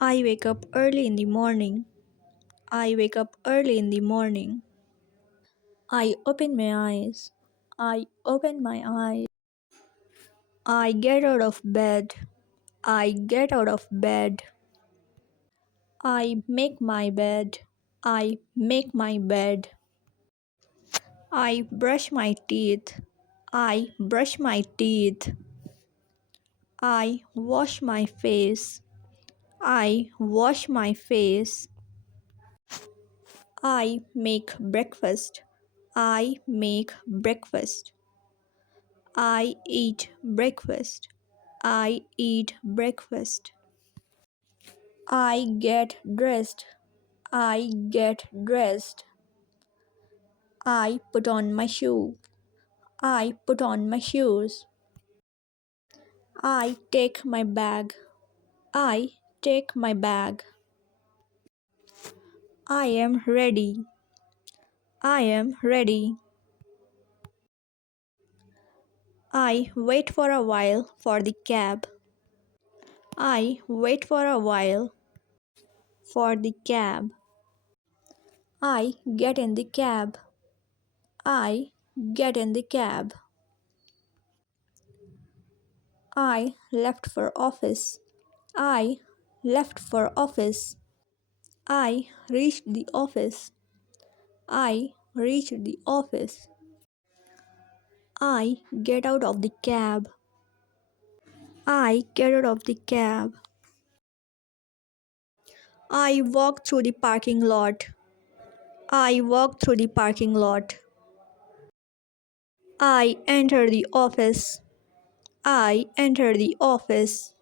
I wake up early in the morning. I wake up early in the morning. I open my eyes. I open my eyes. I get out of bed. I get out of bed. I make my bed. I make my bed. I brush my teeth. I brush my teeth. I wash my face. I wash my face. I make breakfast. I make breakfast. I eat breakfast. I eat breakfast. I get dressed. I get dressed. I put on my shoe. I put on my shoes. I take my bag. I take my bag. I am ready. I am ready. I wait for a while for the cab. I wait for a while for the cab. I get in the cab. I get in the cab. I left for office. I left for office. I reached the office. I reached the office. I get out of the cab. I get out of the cab. I walk through the parking lot. I walk through the parking lot. I enter the office. I enter the office.